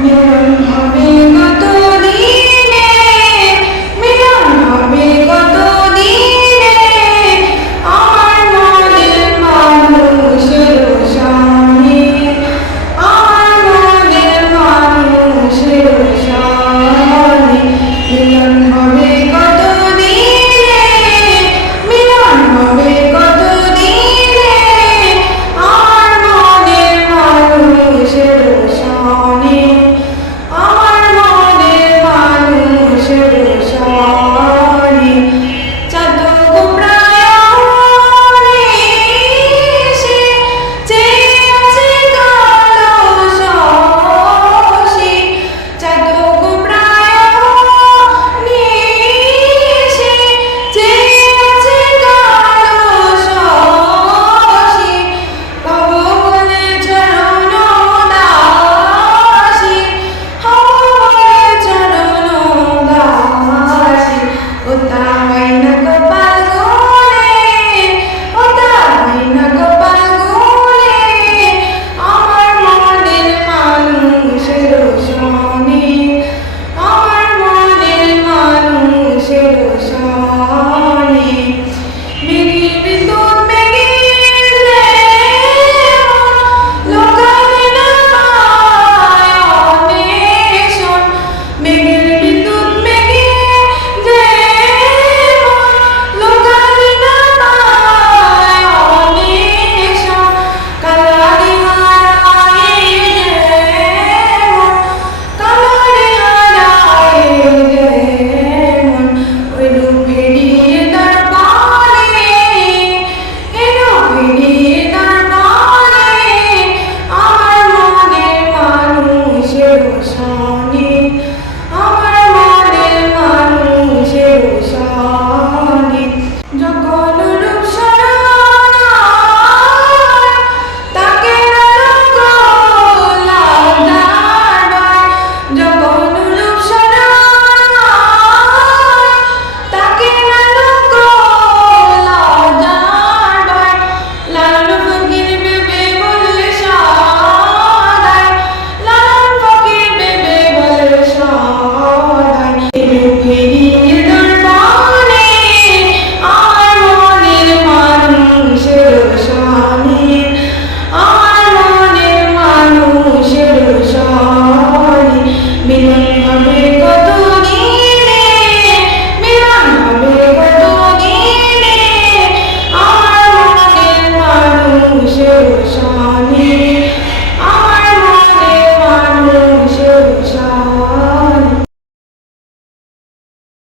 Yeah.